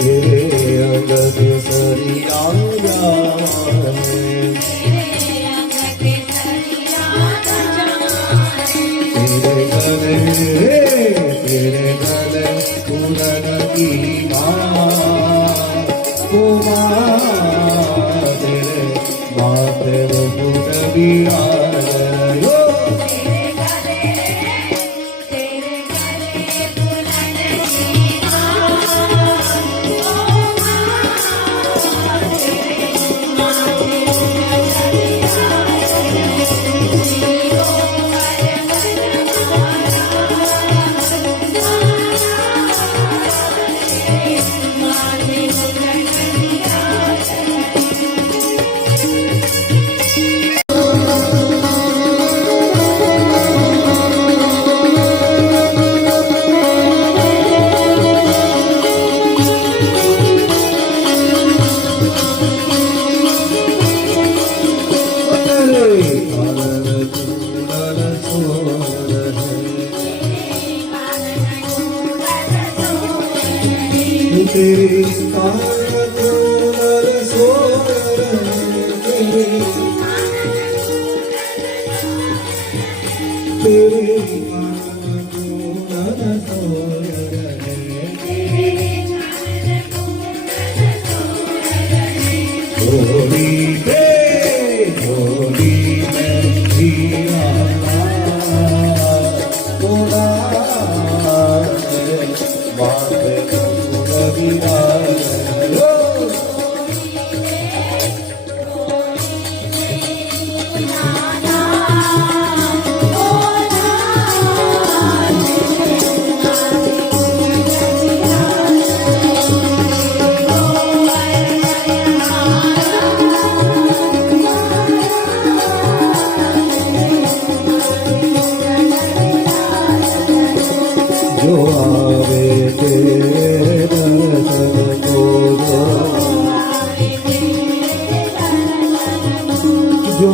तेरे अंग केसरिया जाने तेरे गले पूरन की तेरे माथे मुकुट विराजो तेरी जो आवे तेरे दर्शन को जो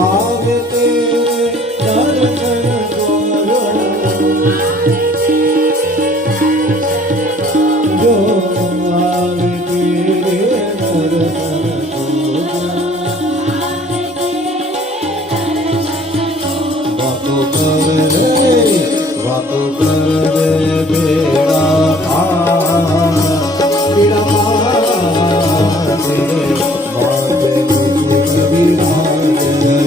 आवे तेरे दर्शन को जो आवे तेरे दर्शन को बातों कर दे बातों कर दे बेड़ा तेरा तेरे माथे मुकुट विराजे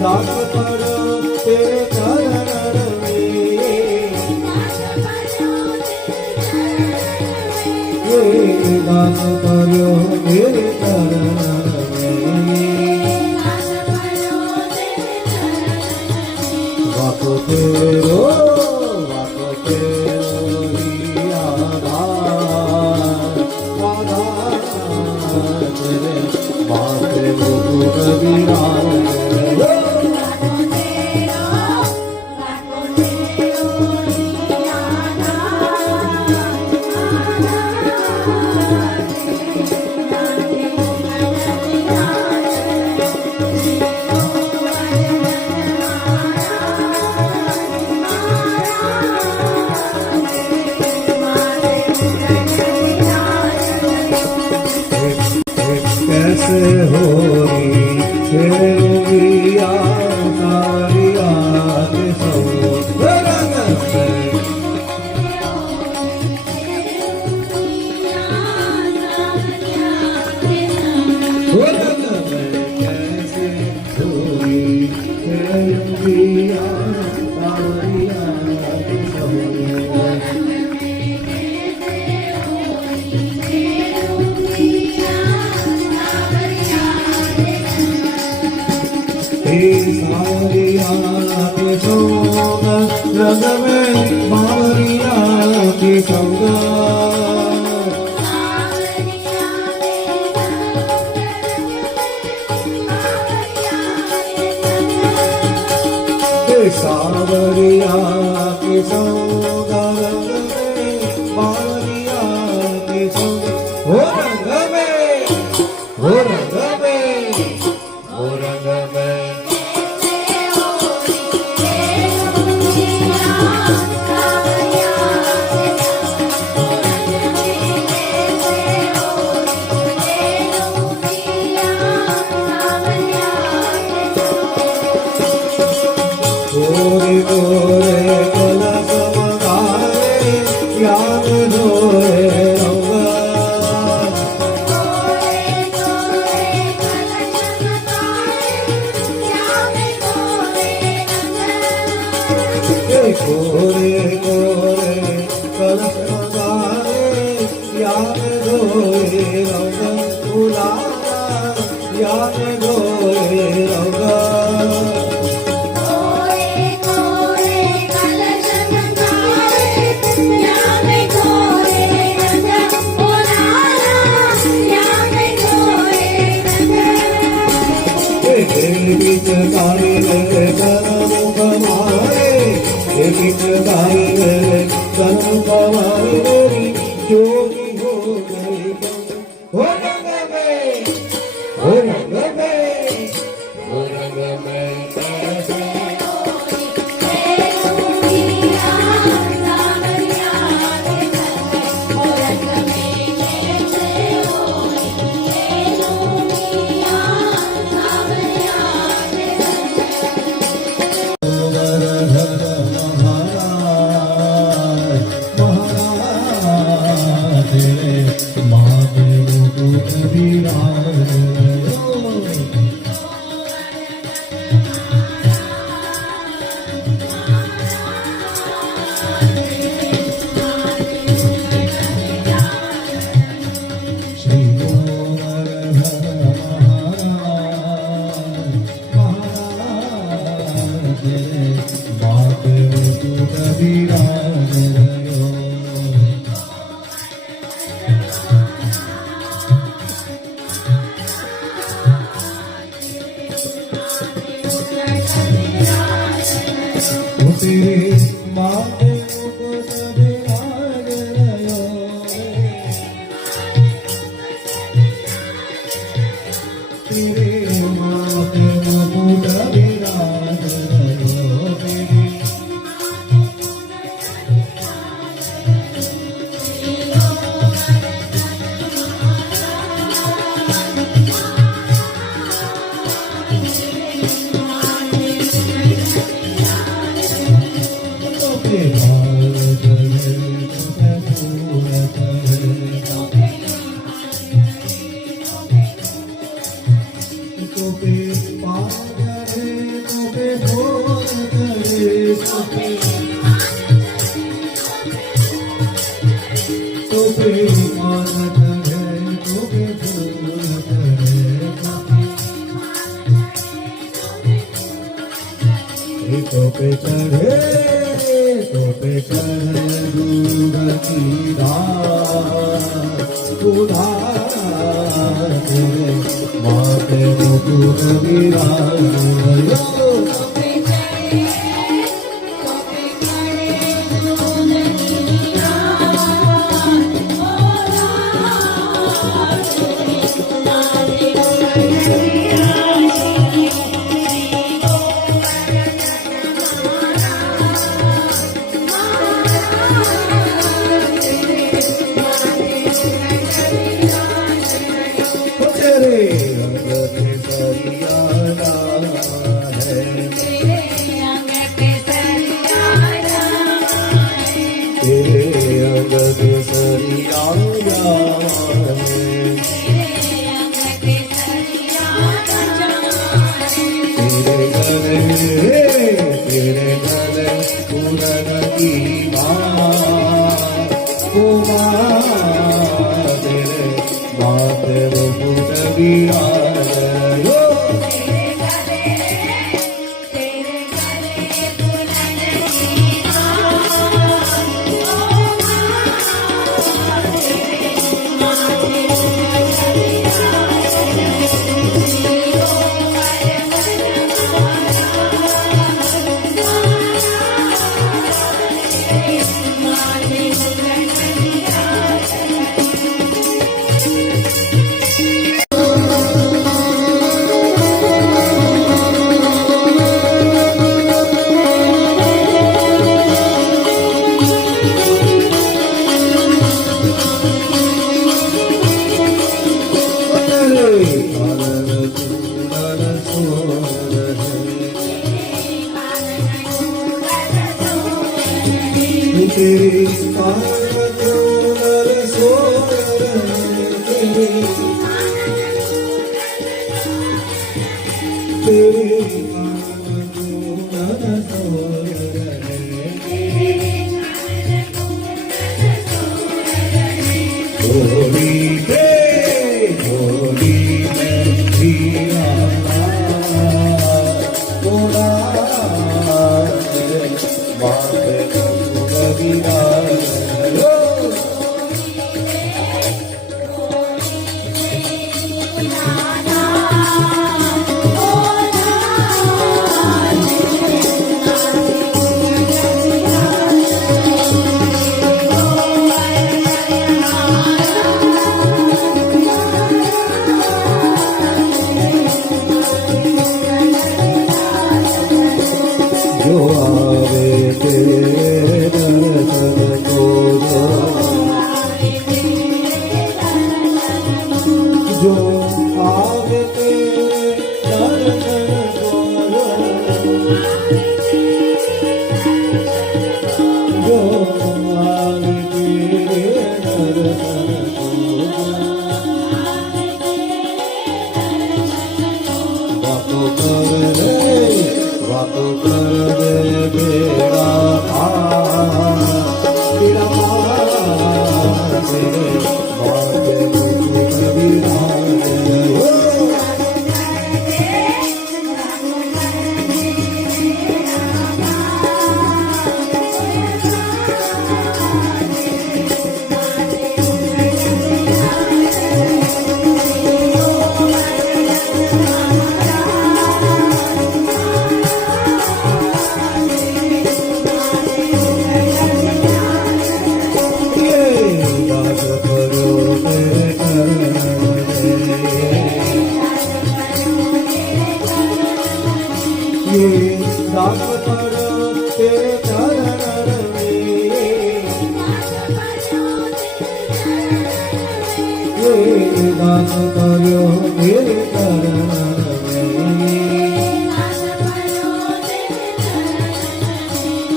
दास पड़ो तेरे चरण में ये दास पड़ो तेरे चरण में वाको तेरो ही आधार तेरे माथे मुकुट विराजे संग सावरिया के संग रंग में बावरिया के संग हो रंग में हो रंग में हो रंग में गोरे गोरे कलश मंगारे याद धोरे रंग गोरे गोरे कलश मंगारे याद धोरे रंग फुलारा याद धोरे रंग बीच काली रे करम कमारे बीच काली रे करम कमारे मेरी जोगी हो गई हो रंग में हो रंग में हो रंग में तो पे चढ़े दूध की उधार तेरे माते मुकुट विराज तेरे गले पूरन की तेरे बात मुकुट विराज तेरी आमद नर सोर तेरी आमद नर सोर होली के होली में जिया तोड़ा बात जो आवे तेरे दर्शन को जो आवे तेरे दर्शन को जो आवे तेरे दर्शन को बातों कर दे बेड़ा तेरा तेरे बातें कभी दास करो तेरे चरण में दास करो तेरे चरण में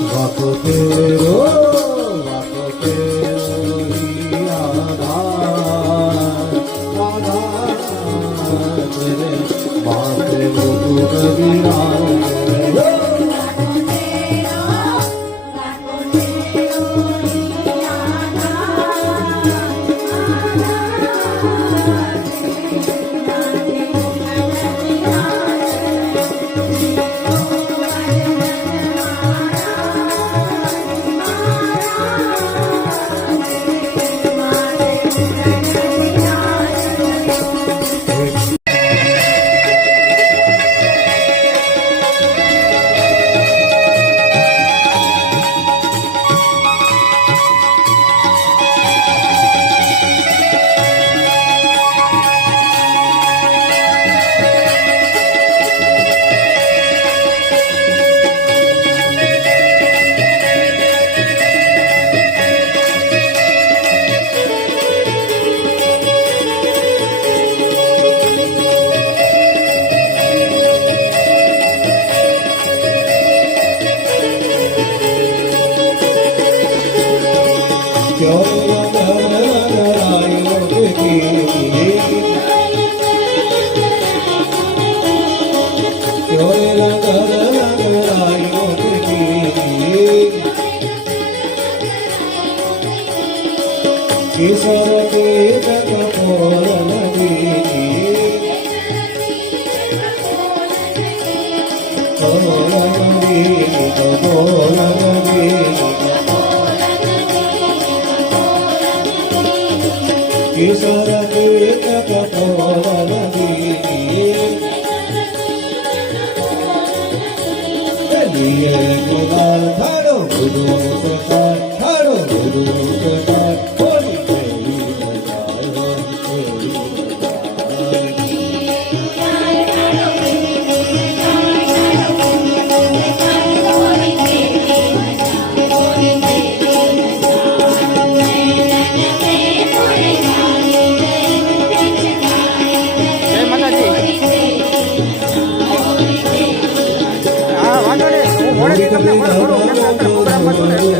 बातों तेरो ही आधार तेरे बातें कबीरा केसर के कपोल नदी केसर के कपोल नदी लिए गोपाल थारो गुरु प्रसाद थारो गुरु प्रसाद તમને પ્રોગ્રામ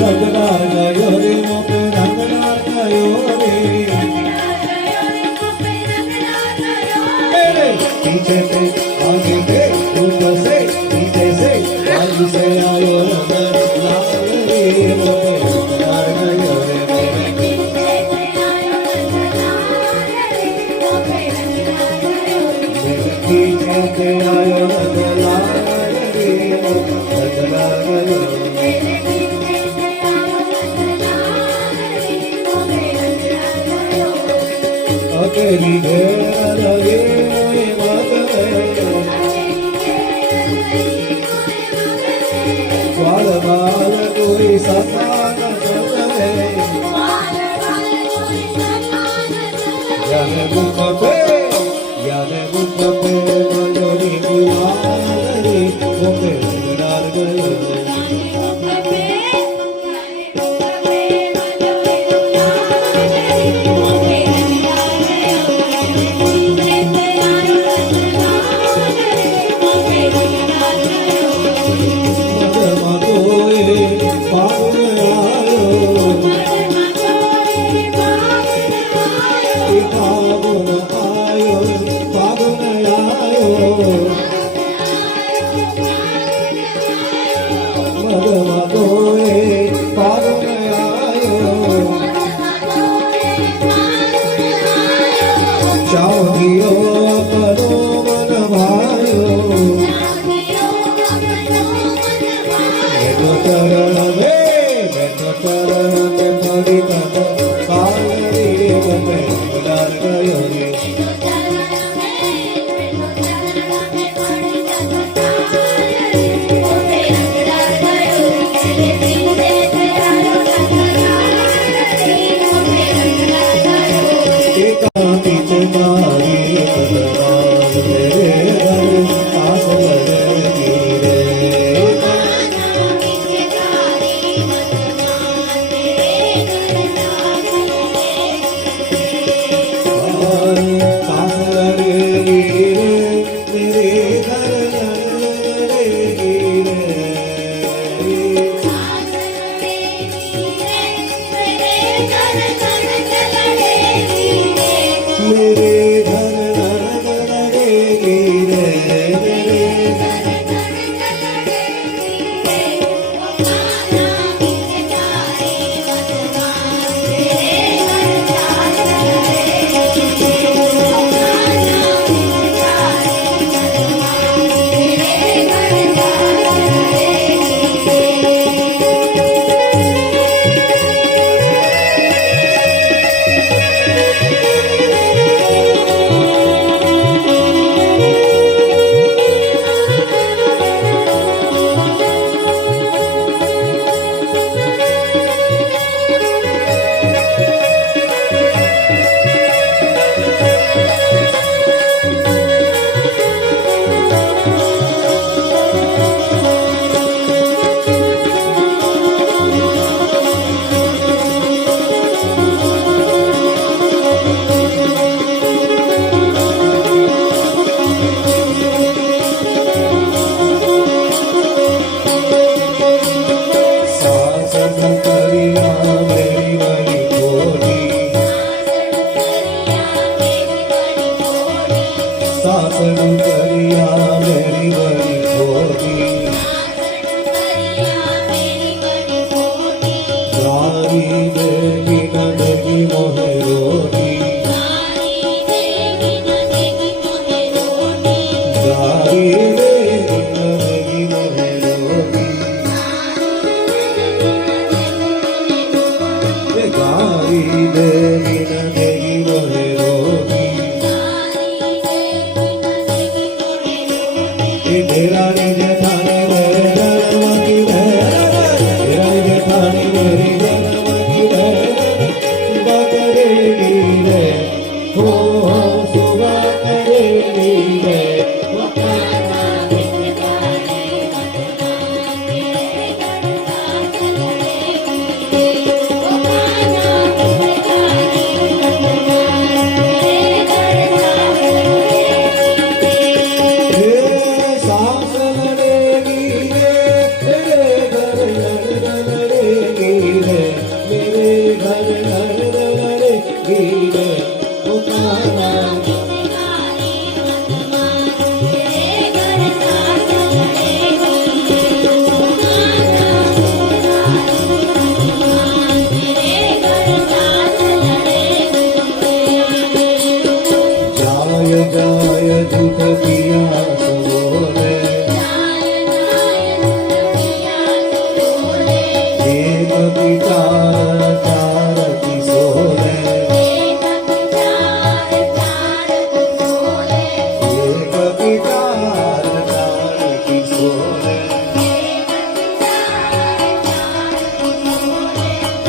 रंगदार गयो रे मोपे रंगदार गयो रे मेरे पीछे से आगे से ऊपर से नीचे से आगे से आयो रंगदार रे मोपे रंगदार गयो रे मेरे पीछे से आयो रंगदार रे रंगदार गयो अकेली घेरा लगे मगवे ग्वाल बाल कोई सतान चले याने मुख पे मलोरी गुलारी मोपे रंगदार गयो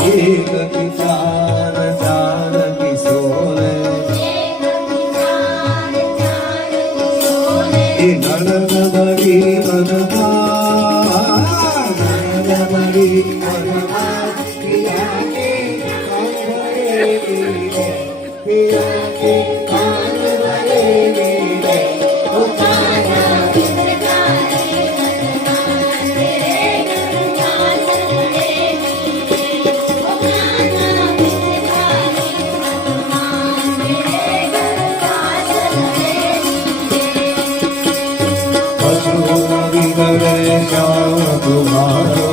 एक की चार चार किशोर नड़न बड़ी मनवा नड़न बड़ी मनवा पिया के कान भरे नीले ओ कान्हा श्याम तुम्हारो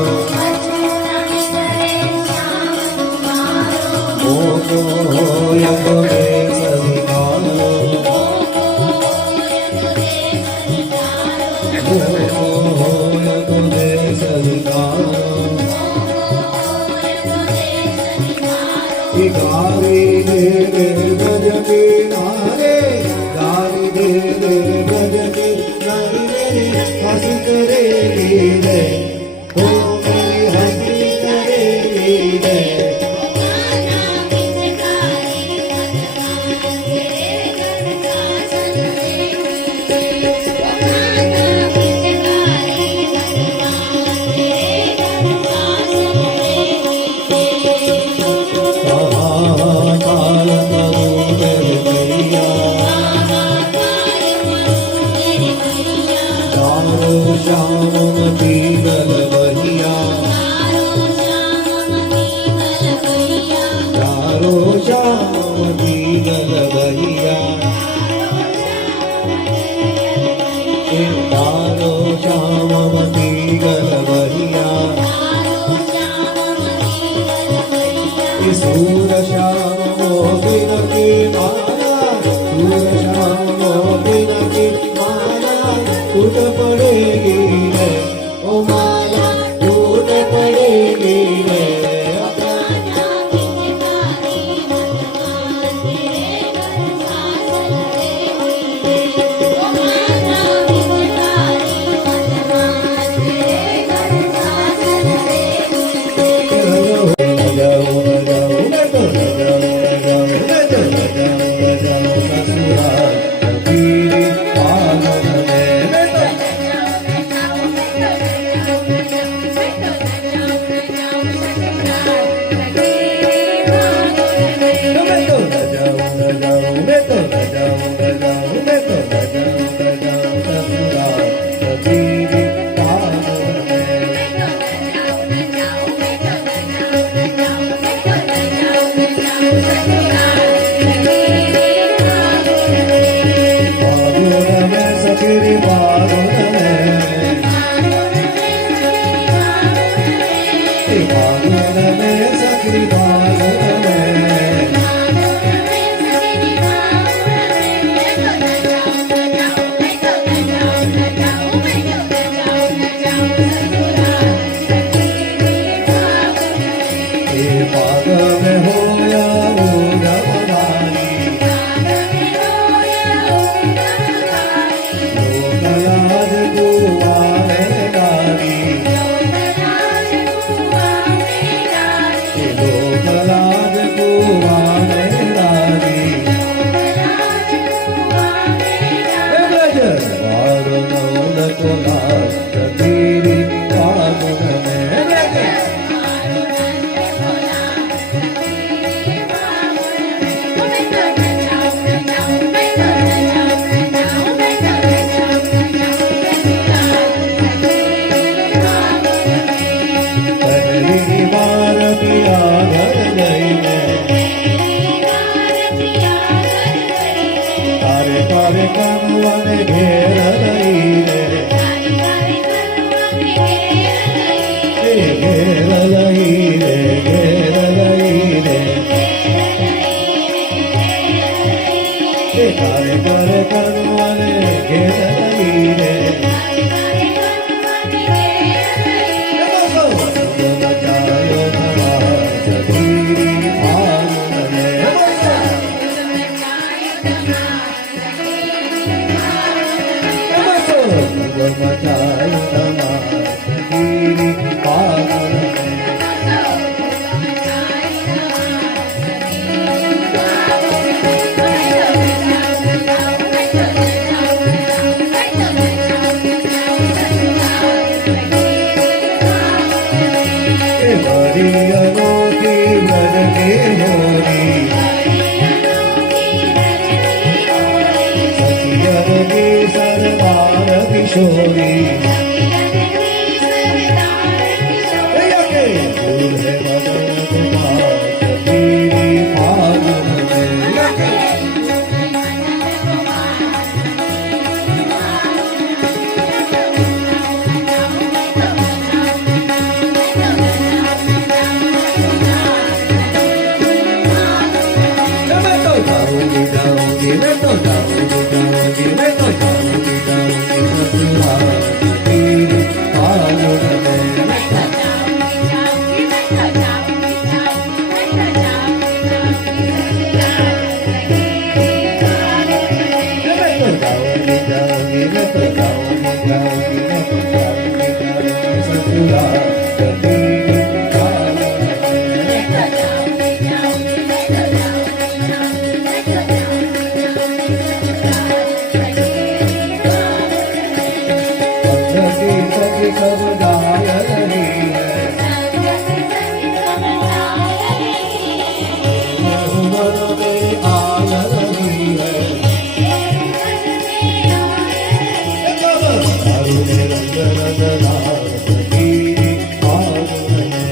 मोको यद देश अधिकारो मोको यद देश अधिकारो गावी दे दे गज के नारे गावी दे दे गज के नारे हंस करेगी रे ओ मेरी हंसी करेगी रे श्यामती गल बहिया तारो श्यामती गल बहिया तारो श्यामती गल बहिया सूर श्याम मोबिन की माया सूर श्याम मोबिन की माया टूट पड़ेगी रे ओ माया टूट पड़ेगी रे किशोरी फूल है बदन गुलाब तेरी फागुन में जाऊंगी मैं तो जाऊंगी मैं तो जाऊंगी ससुराल तेरी फागुन में मैं तो जाऊंगी ससुराल तेरी फागुन में सब गाय रही है मन में आय रही है अरुण रंग रंग लाल तेरी फागुन में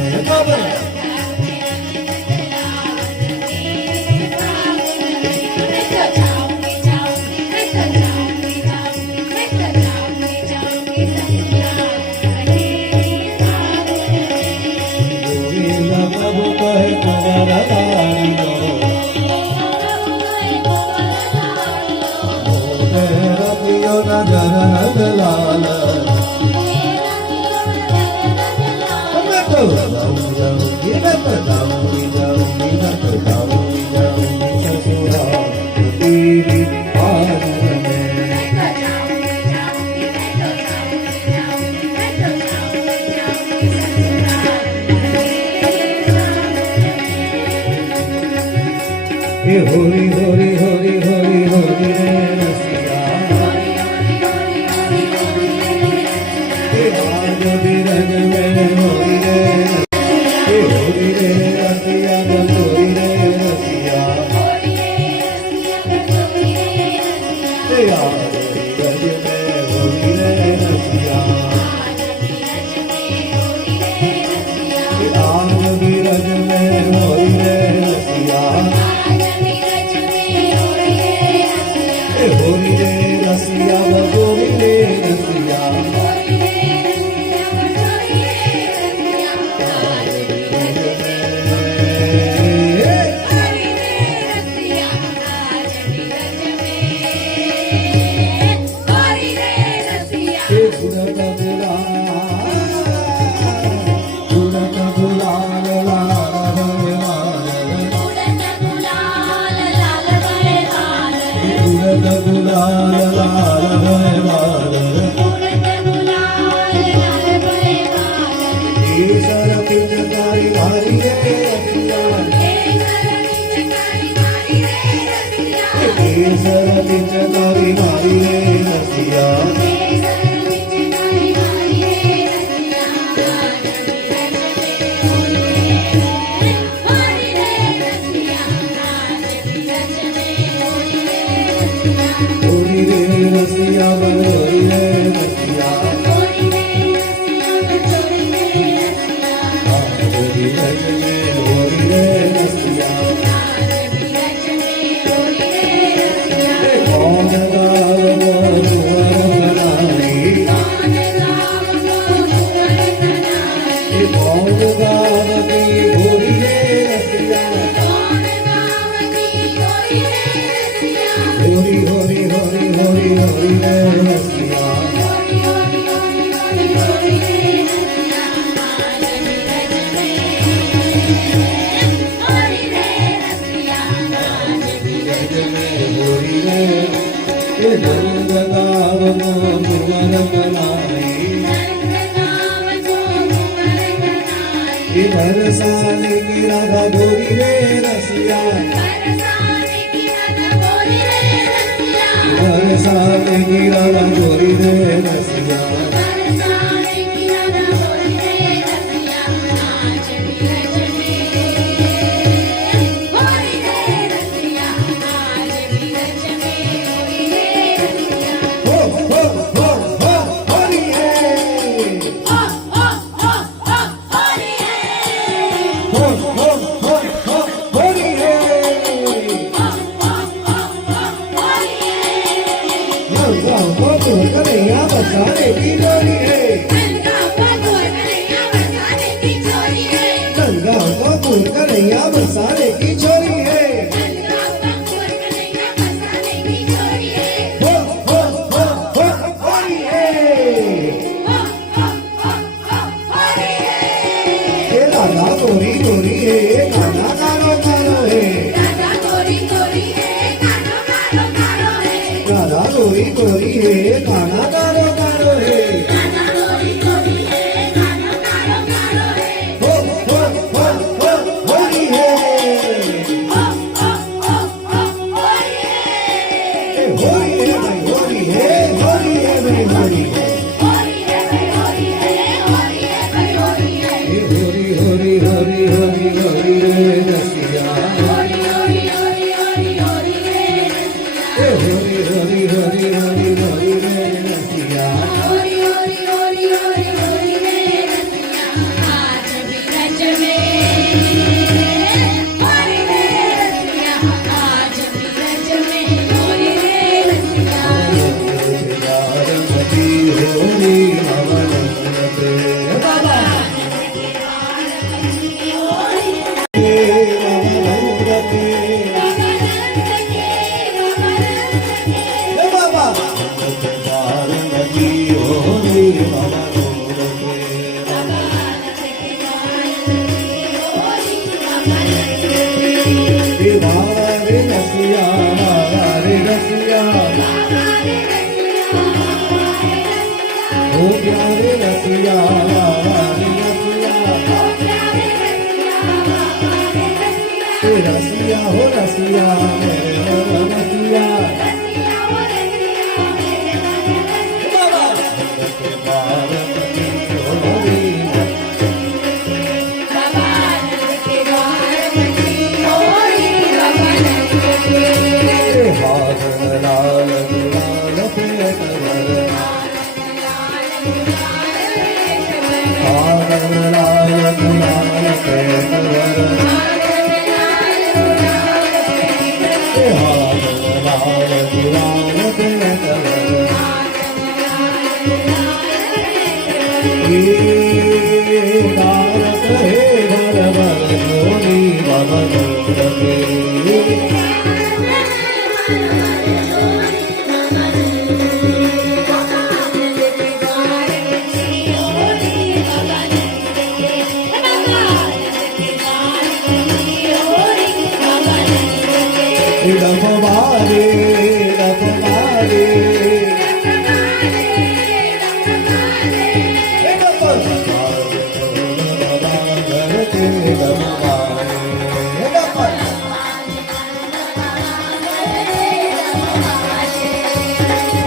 होरी होरी होरी होरी होरी रे रसिया आज बिरज में होरी रे रसिया होरी रे रसिया आज बिरज में होरी रे रसिया आज बिरज में होरी रे रसिया होरी रे रसिया होरी रे रसिया मारी रे रसिया होरी रे रसिया होरी रे रसिया होरी रे रसिया कौन गाव बनाई कौन गावती होरी रे रसिया होरी होरी होरी होरी होरी रे रसिया होरी रे रंग गाव कुंवर बनाई इधर साले की राधा गोरी रे रसिया इधर साले की राधा गोरी रे रसिया कन्हैया बरसाने की छोरी है हो होली है ये लाला गोरी गोरी है गाना गानो गानो है गाना गोरी गोरी है गाना गानो गानो है होली है होली है भाई होली है होली है भाई होली है ये होली होली होली होली होली रे रसिया ये होली होली होली होली होली रे रसिया होली नवरंगते बाबा बाबा होली रे रसिया रे रसिया हो गया रे रसिया रे रसिया हो रसिया मेरे रसिया लाल गुलाल पे कवर लाल गुलाल पे कवर लाल गुलाल पे कवर ये भारत है भर भर होली भवन रखे रफवारे रफवारे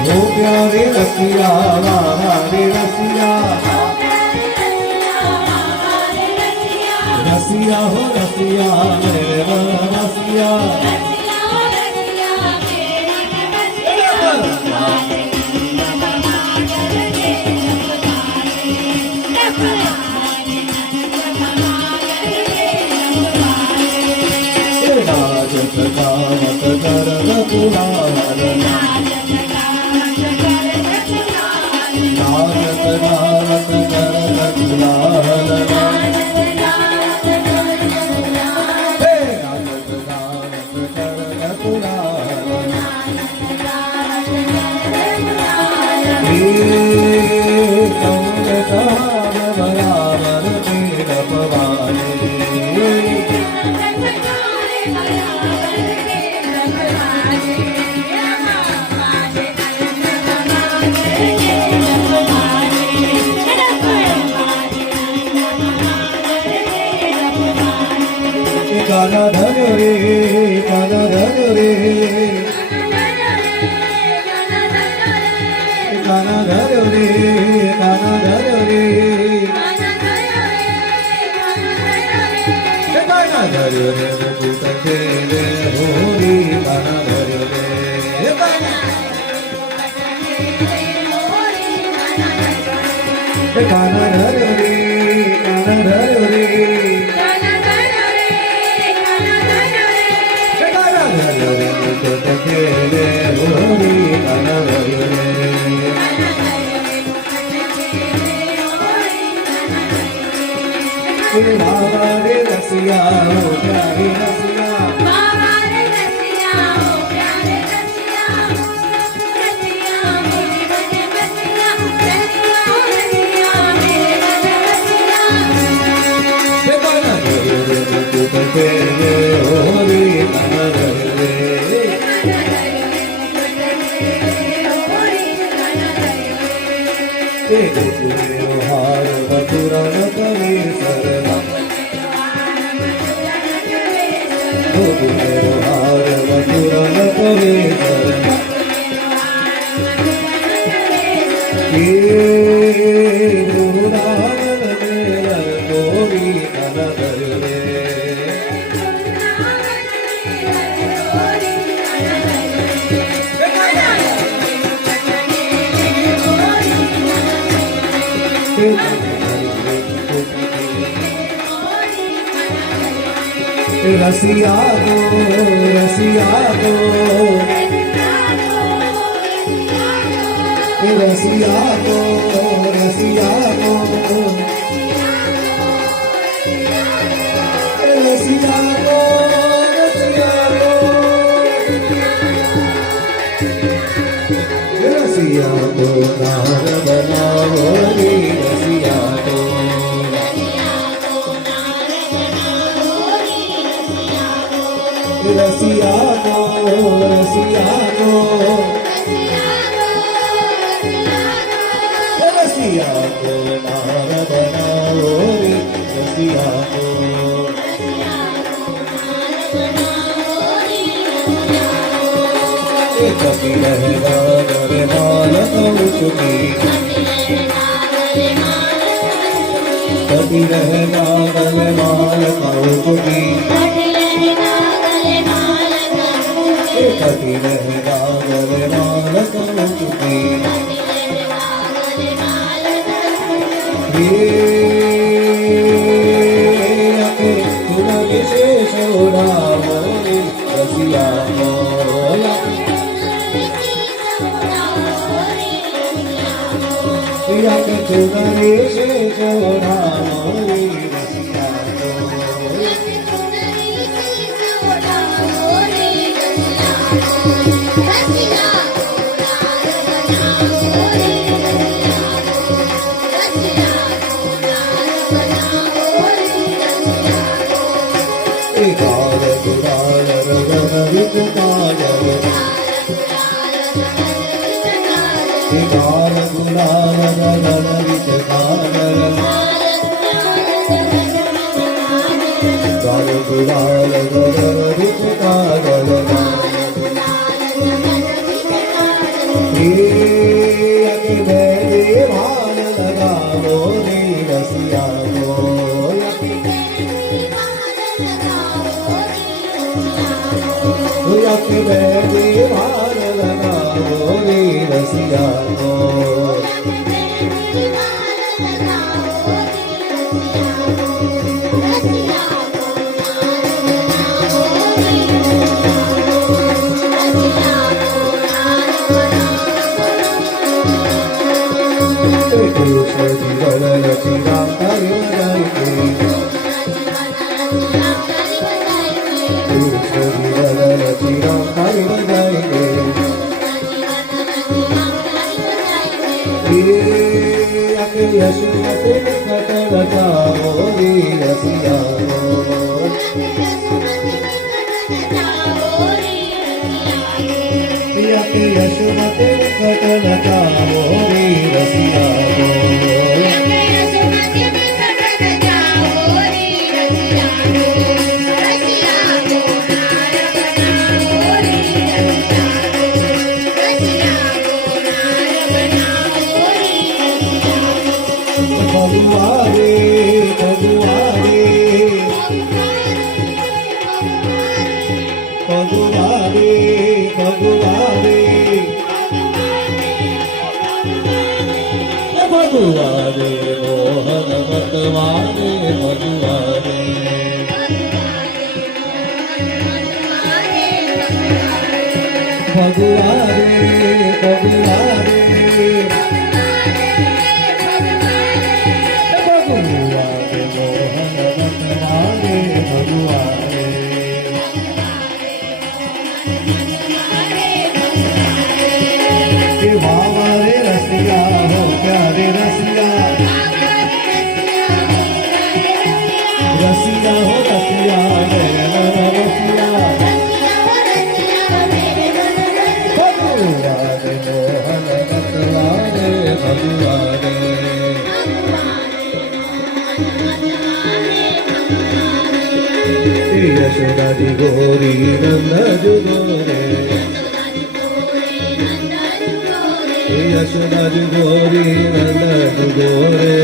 हो प्यारे रसिया रे रसिया रसिया हो रसिया मेरा रसिया राजत कर रघुलाल राजत राजत कर रघुलाल बराबर तेरा पवाने गाना धन रे गाना धन रे गाना धन रे गाना धन रे गाना धन रे मुकुट खेले होली गाना धन रे गाना धन रे गाना धन रे रे रसिया ओ प्यारे रसिया बाबारे रसिया ओ प्यारे रसिया रसिया मेरे बने बसिया रसिया रसिया मेरे बने बसिया देखो ना तू तो तेरे होरी नर रे तेरे पूरे हार मथुरा न करे सरना ओ पूरे हार मथुरा न करे सरना हे गुरुनानन मेरा गोरी नर रे रसिया दो रसिया दो रसिया दो रसिया दो रसिया दो रसिया दो नार बनाओ रे रसिया दो रसिया दो रसिया दो रसिया दो नार बनाओ रे रसिया दो कभी रहना रे माल चुकी कभी रहना रे माल चुकी कभी रहना रे माल चुकी तुम विशेष रसिया तुमरे शेष रामोरी रसिया गाल गुलाल रगन विच काजल गाल गुलाल रगन विच काजल गाल गुलाल रगन विच काजल भान लगाओ रे रसिया को भान लगाओ रे रसिया को यशोमती कटल जाओ रे रसिया यशोमती कटल जाओ रे रसिया भगवारे भगवारे भगवारे भगवारे भगवारे मोहन मतवारे भगवारे भगवारे भगवारे भगवारे मोहन मतवारे भगवारे यशोदा जी गोरी नंदा जी गोरे यशोदा जी गोरी नंदा जी गोरे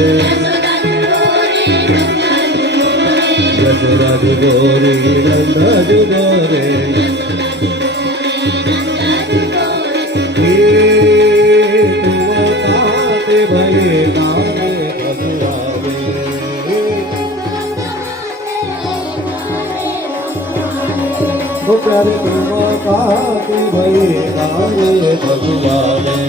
यशोदा जी गोरी नंदा जी गोरे भये गावे भगवावे तो प्यारे तुम काते भये गावे भगवावे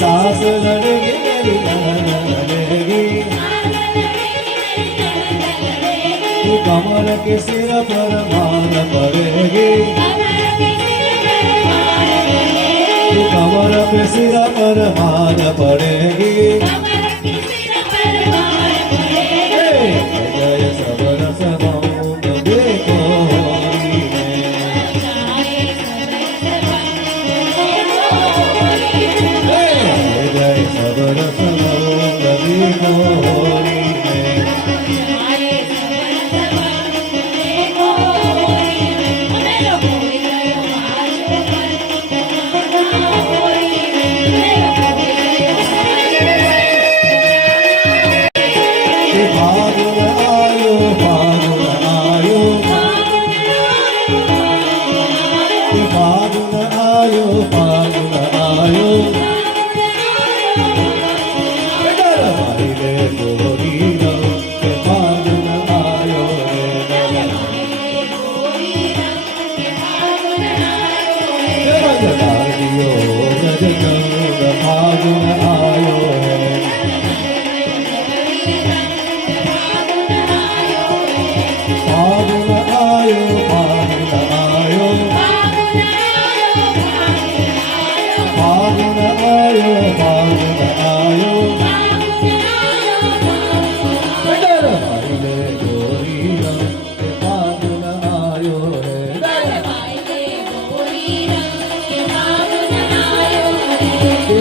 सास लड़ेगी मेरी लड़ेगी कमर के सिर पर मान पड़ेगी कमर के सिर पर मान पड़ेगी जय सबर समुद्र देखो जय सबर समुद्र देखो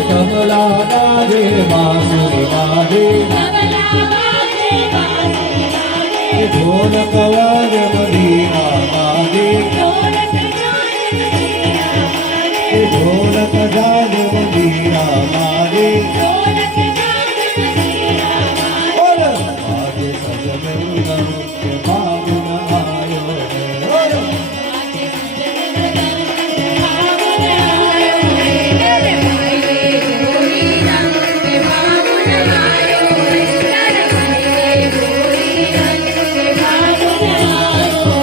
कमला बाजे बांसुरी बाजे ढोलक वाज मदीना बाजे ढोलक जाज मदीना बाजे आज सजनंदन के फागुन आयो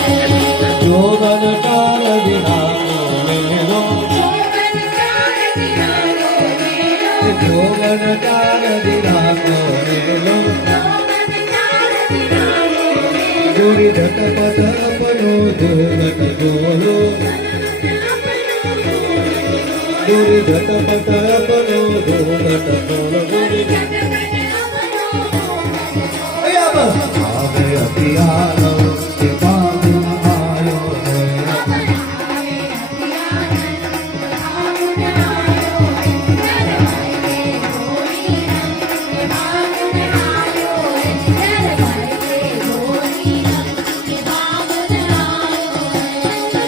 जोगन काल दिनानो मेरो जोगन काल दिनानो मेरो गोरी झटपट अपनो जोगन गोलो गोरी झटपट अपनो जोगन गोलो गोरी आवे अतियानो के फागुन आयो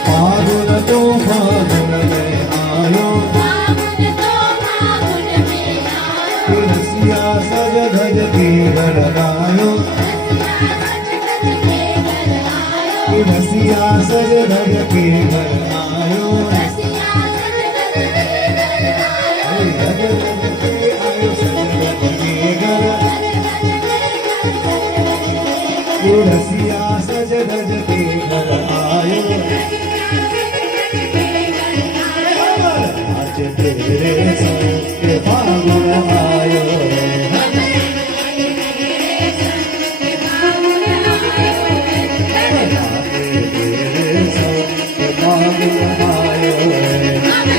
फागुन तो फागुन में आयो तुलसिया सज धज के घर आयो तुलसिया सज धज के घर आयो रग रग के आयो सज धज के घर तुलसिया सज धज के घर आयो आज तेरे संग के फागुन आयो तेरे संग के फागुन आयो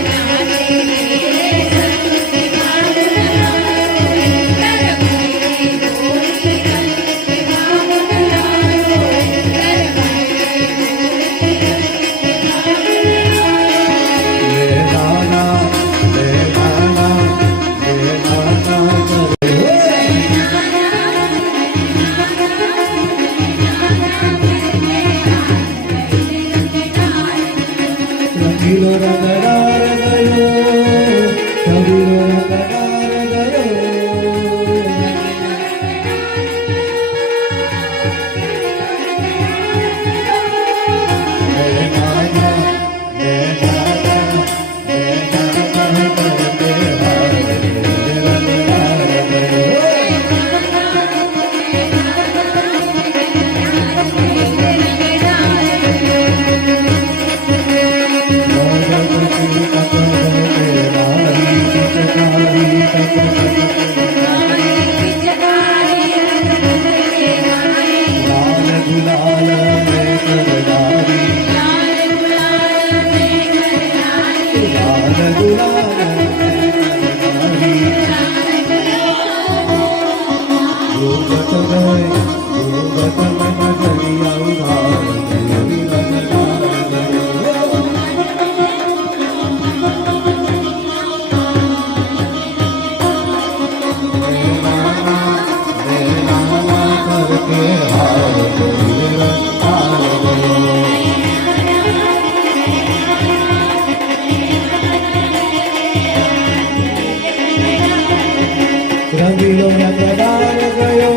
રંગીલો રંગદાર ગયો,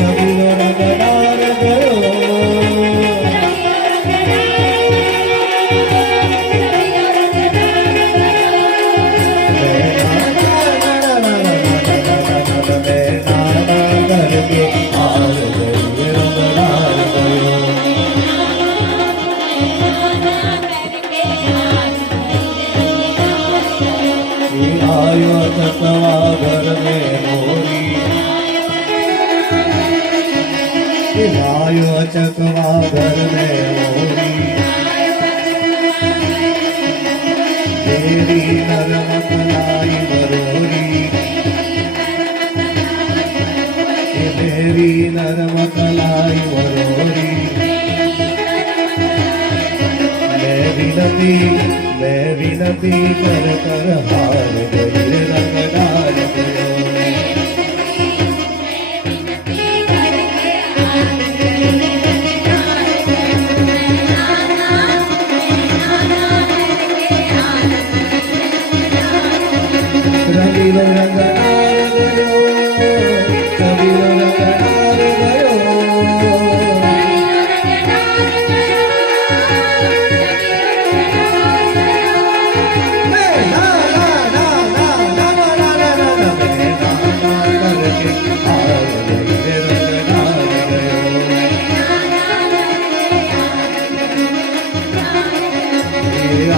રંગીલો રંગદાર ગયો. आयो तकवा घर में मोरी, आयो चकवा घर में मोरी, तेरी नरमत लाई मरोरी, तेरी नरमत लाई मरोरी. मैं विनती कर कर हार गई रंग डाल गयो. रंगीलो रंग डाल गयो, रंगीलो रंग डाल गयो.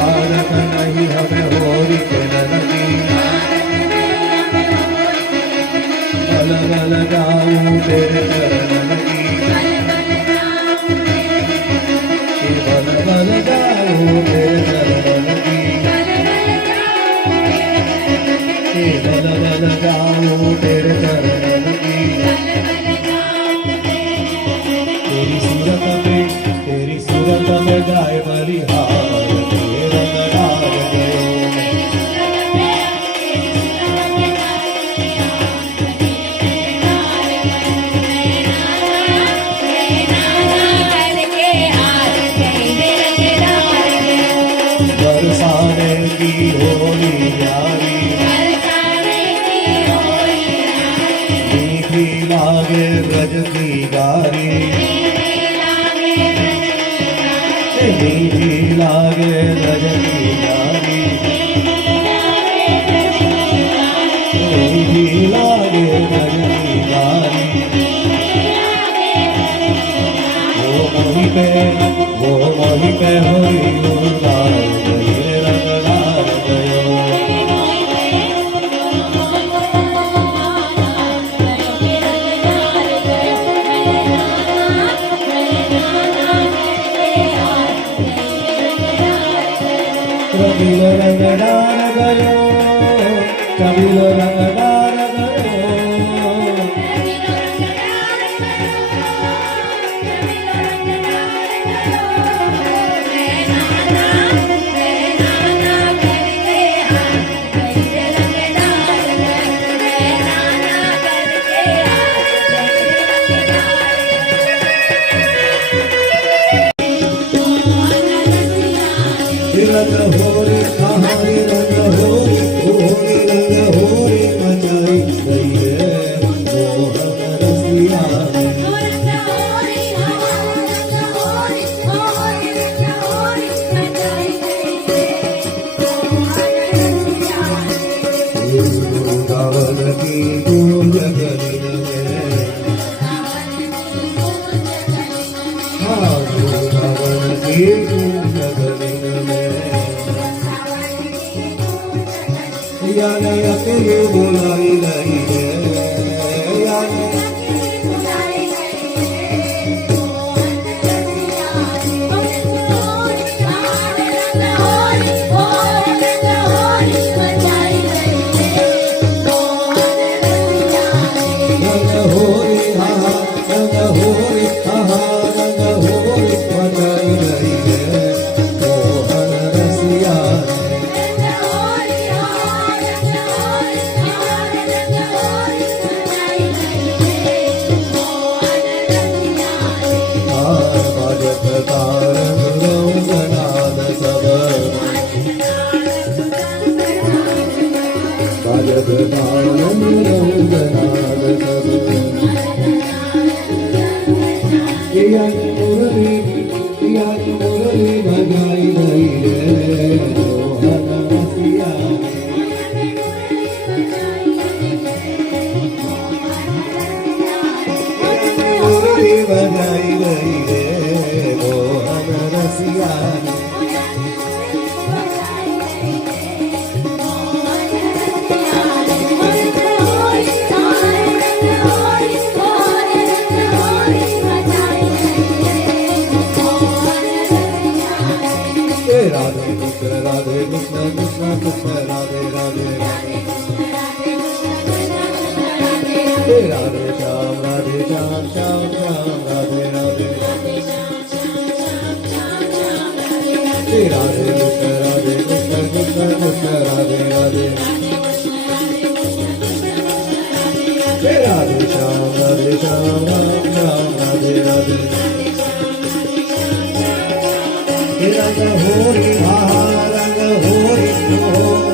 आदत नहीं हमें होरी के लगी, बल बल जाऊं तेरे चरण लगी, बल बल जाऊं तेरे चरण लगी, बल बल जाऊं तेरे चरण लगी. तेरी सूरत में जाए बलिहार रंग डाल गयो. बरसाने की होली यारी, मीठी लागे ब्रज की गारी, मीठी लागे ब्रज की गारी, मीठी लागे ब्रज की गारी. वो मोही पे होई उदार गई रंग डाल गयो. रंगीलो रंग डाल गयो, रंगीलो रंग डाल गयो. रंग होरी कहानी रंग होरी, होरी रंग होरी मचाई गई है मोहन रसिया ने. गावन की गूंज गगन में, हाँ गावन की गूंज गगन में. याने अकेले बुलाई नहीं है, याने रंग होरी हाँ रंग होरी हाँ रंग होरी मचाई गई है मोहन रसिया ने. ભગાઈ રહી રે મોહન રસિયા મુરલી ભગાઈ રહી રે મોહન રસિયા राधे कृष्ण कृष्ण कृष्ण राधे राधे राधे श्याम श्याम श्याम राधे राधे राधे कृष्ण कृष्ण कृष्ण राधे राधे राधे श्याम श्याम राधे राधे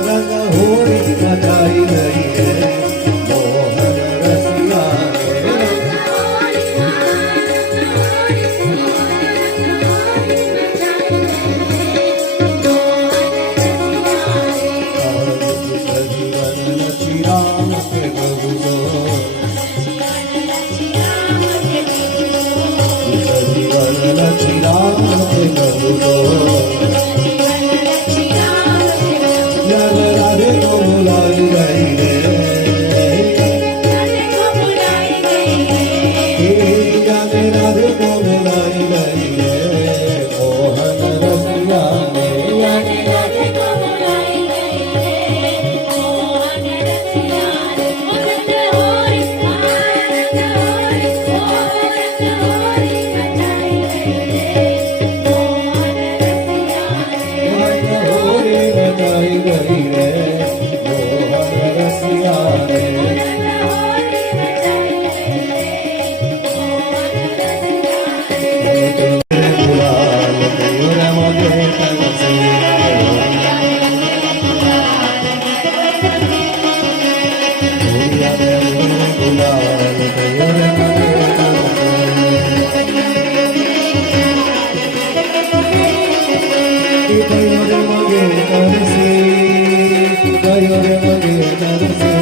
रंग होरी बजाई रही है मोहन रसिया जीवन श्री राम के प्रभु जीवन श्री राम के प्रभु राधे को बुलाई गई रे राधे को बुलाई गई रे मोहन रसिया ने राधे को बुलाई गई रे मोहन रसिया बजाई गई रे मोहन रसिया ने गुलाल मयूर मगे तनसे गुलाल मयूर मगे तनसे गयो रे मगे तरसे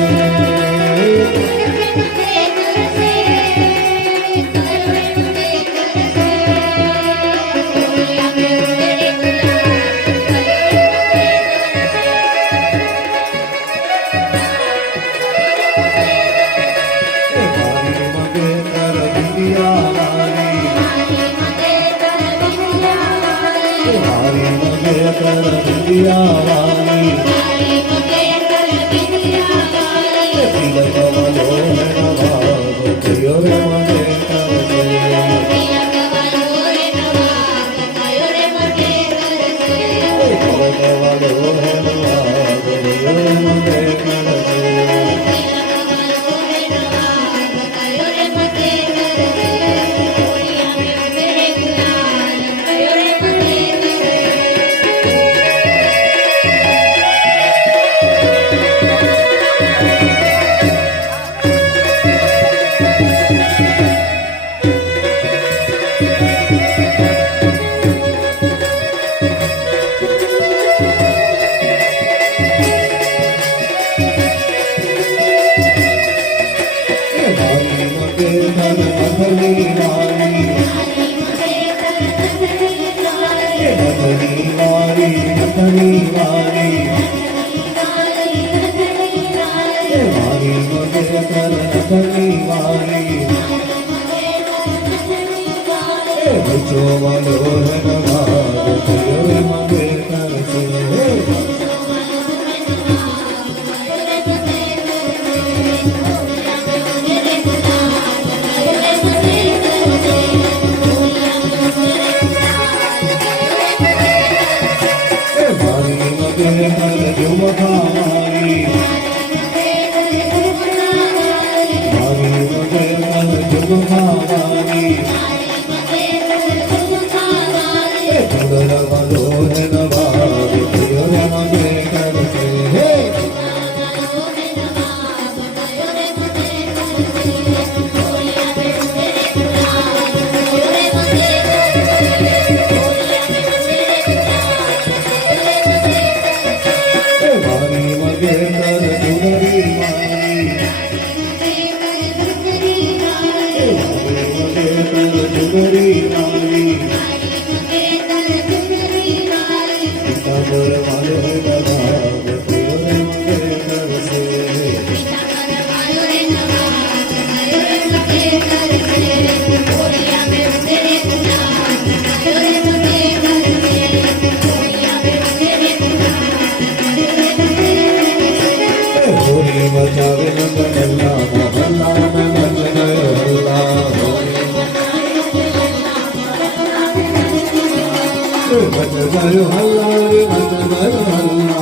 मच गयो हल्ला रे मच गयो हल्ला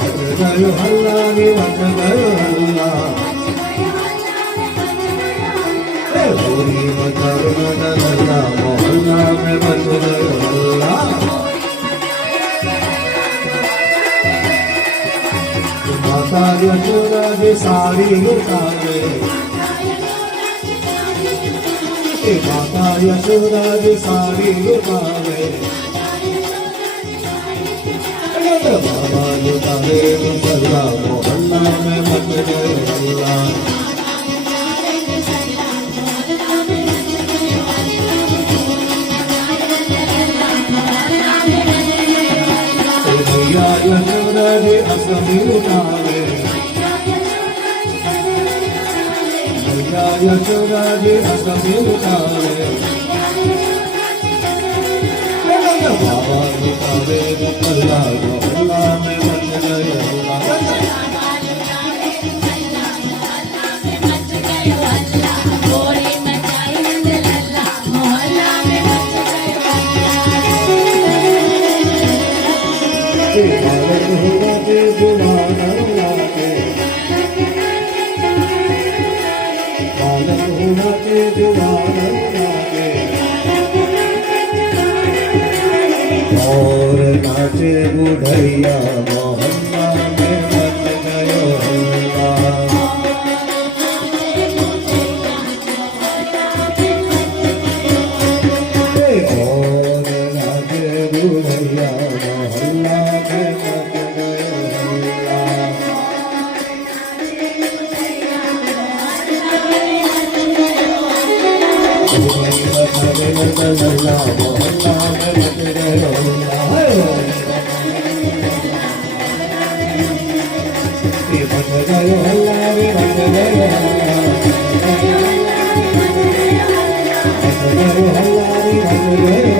मच गयो हल्ला रे मच गयो हल्ला होली मचार मन हल्ला मोहल्ला में मच गयो हल्ला माता यशोदा जी साड़ी लुटावे माता यशोदा जी साड़ी लुटावे बाबा लुटावे मुसल्ला मोहल्ला में मच गए हल्ला भैया यशोदा जी असली लुटावे भैया यशोदा जी असली लुटावे बाबा लुटावे मुसल्ला मोहल्ला में मच गए हल्ला भारत हुआ के दीवाना लागे भारत हुआ के दीवाना लागे और नाचे बुढ़ैया मोहल्ला में मच गयो हल्ला और नाचे बुढ़ैया मोहल्ला में मच गयो हल्ला मोहल्ला में मच गयो हल्ला मच गयो हल्ला रे मच गयो हल्ला मच गयो हल्ला रे मच गयो